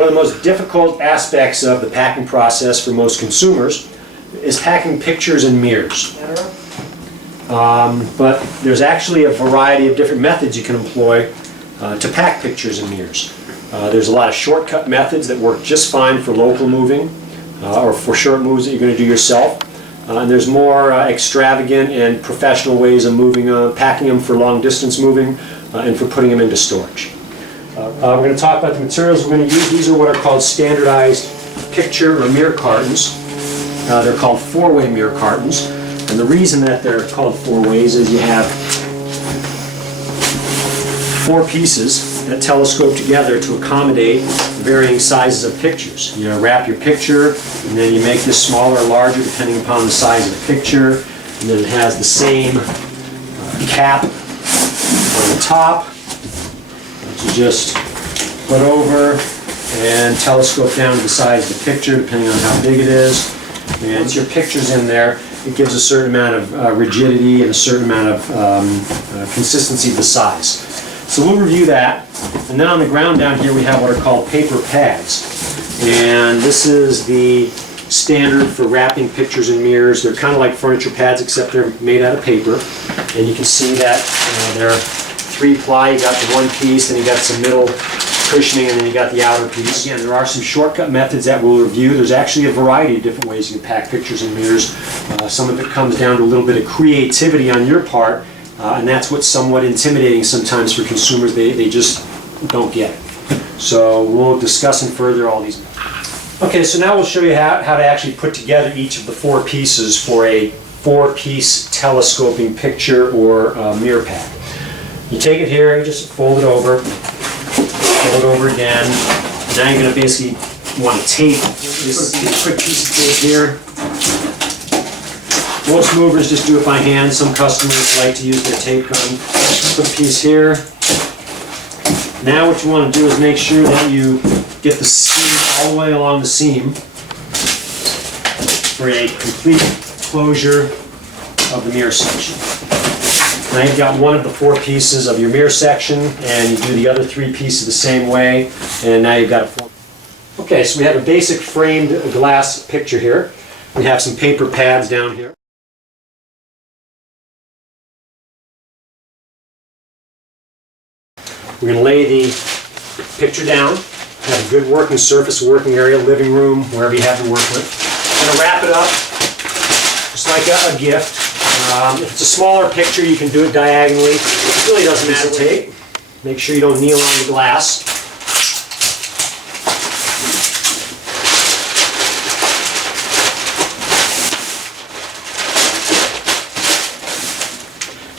One of the most difficult aspects of the packing process for most consumers is packing pictures in mirrors. But there's actually a variety of different methods you can employ to pack pictures in mirrors. There's a lot of shortcut methods that work just fine for local moving or for short moves that you're going to do yourself. And there's more extravagant and professional ways of moving, packing them for long distance moving and for putting them into storage. We're going to talk about the materials we're going to use. These are what are called standardized picture or mirror cartons. They're called four-way mirror cartons. And the reason that they're called four ways is you have four pieces that telescope together to accommodate varying sizes of pictures. You wrap your picture, and then you make this smaller or larger depending upon the size of the picture. And then it has the same cap on the top that you just put over and telescope down to the size of the picture depending on how big it is. And once your picture's in there, it gives a certain amount of rigidity and a certain amount of consistency of the size. So we'll review that. And then on the ground down here we have what are called paper pads. And this is the standard for wrapping pictures in mirrors. They're kind of like furniture pads except they're made out of paper. And you can see that they're 3-ply. You got the one piece, and you got some middle cushioning, and then you got the outer piece. Again, there are some shortcut methods that we'll review. There's actually a variety of different ways you can pack pictures in mirrors. Some of it comes down to a little bit of creativity on your part, and that's what's somewhat intimidating sometimes for consumers. They just don't get it. So we'll discuss in further all these. Okay, so now we'll show you how to actually put together each of the four pieces for a four-piece telescoping picture or mirror pack. You take it here, you just fold it over again. Now you're going to basically want to tape this quick piece of tape here. Most movers just do it by hand. Some customers like to use their tape gun. Put a piece here. Now what you want to do is make sure that you get the seam all the way along the seam for a complete closure of the mirror section. Now you've got one of the four pieces of your mirror section, and you do the other three pieces the same way, and now you've got a four. Okay, so we have a basic framed glass picture here. We have some paper pads down here. We're going to lay the picture down, have a good working surface, working area, living room, wherever you have to work with. We're going to wrap it up just like a gift. If it's a smaller picture, you can do it diagonally. It really doesn't matter. Tape. Make sure you don't kneel on the glass.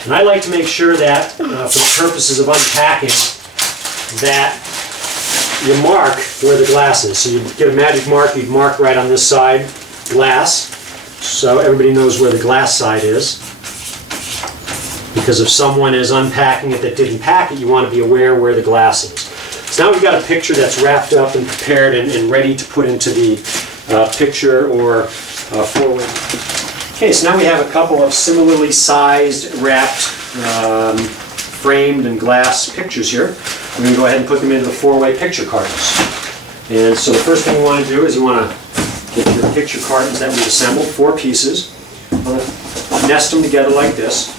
And I like to make sure that, for the purposes of unpacking, that you mark where the glass is. So you get a magic mark, you mark right on this side, glass, so everybody knows where the glass side is. Because if someone is unpacking it that didn't pack it, you want to be aware where the glass is. So now we've got a picture that's wrapped up and prepared and ready to put into the picture or four-way. Okay, so now we have a couple of similarly sized, wrapped, framed and glass pictures here. We're going to go ahead and put them into the four-way picture cartons. And so the first thing you want to do is you want to get your picture cartons that we've assembled, four pieces. Nest them together like this.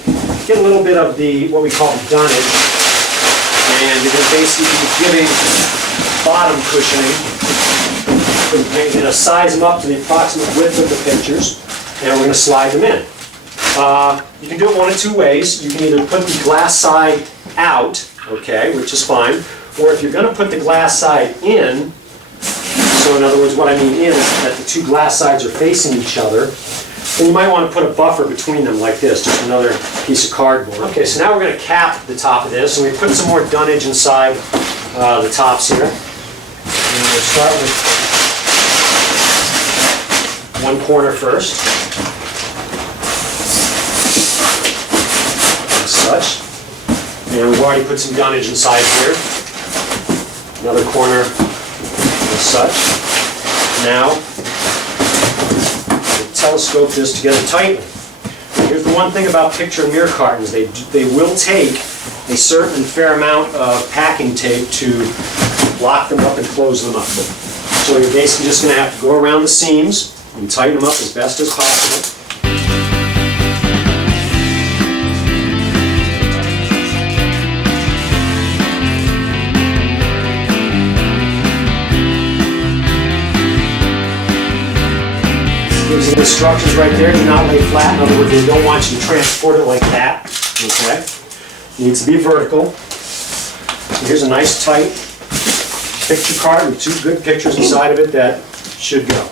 Get a little bit of the, what we call the dunnage, and you're going to basically be giving bottom cushioning. You're going to size them up to the approximate width of the pictures, and we're going to slide them in. You can do it one of two ways. You can either put the glass side out, okay, which is fine, or if you're going to put the glass side in, so in other words, what I mean is that the two glass sides are facing each other, then you might want to put a buffer between them like this, just another piece of cardboard. Okay, so now we're going to cap the top of this, and we put some more dunnage inside the tops here. And we'll start with one corner first, as such. And we've already put some dunnage inside here. Another corner, as such. Now, telescope this together tightly. Here's the one thing about picture and mirror cartons. They will take a certain fair amount of packing tape to lock them up and close them up. So you're basically just going to have to go around the seams and tighten them up as best as possible. Gives you the instructions right there. Do not lay flat. In other words, they don't want you to transport it like that. Okay? It needs to be vertical. Here's a nice tight picture card with 2 good pictures inside of it that should go.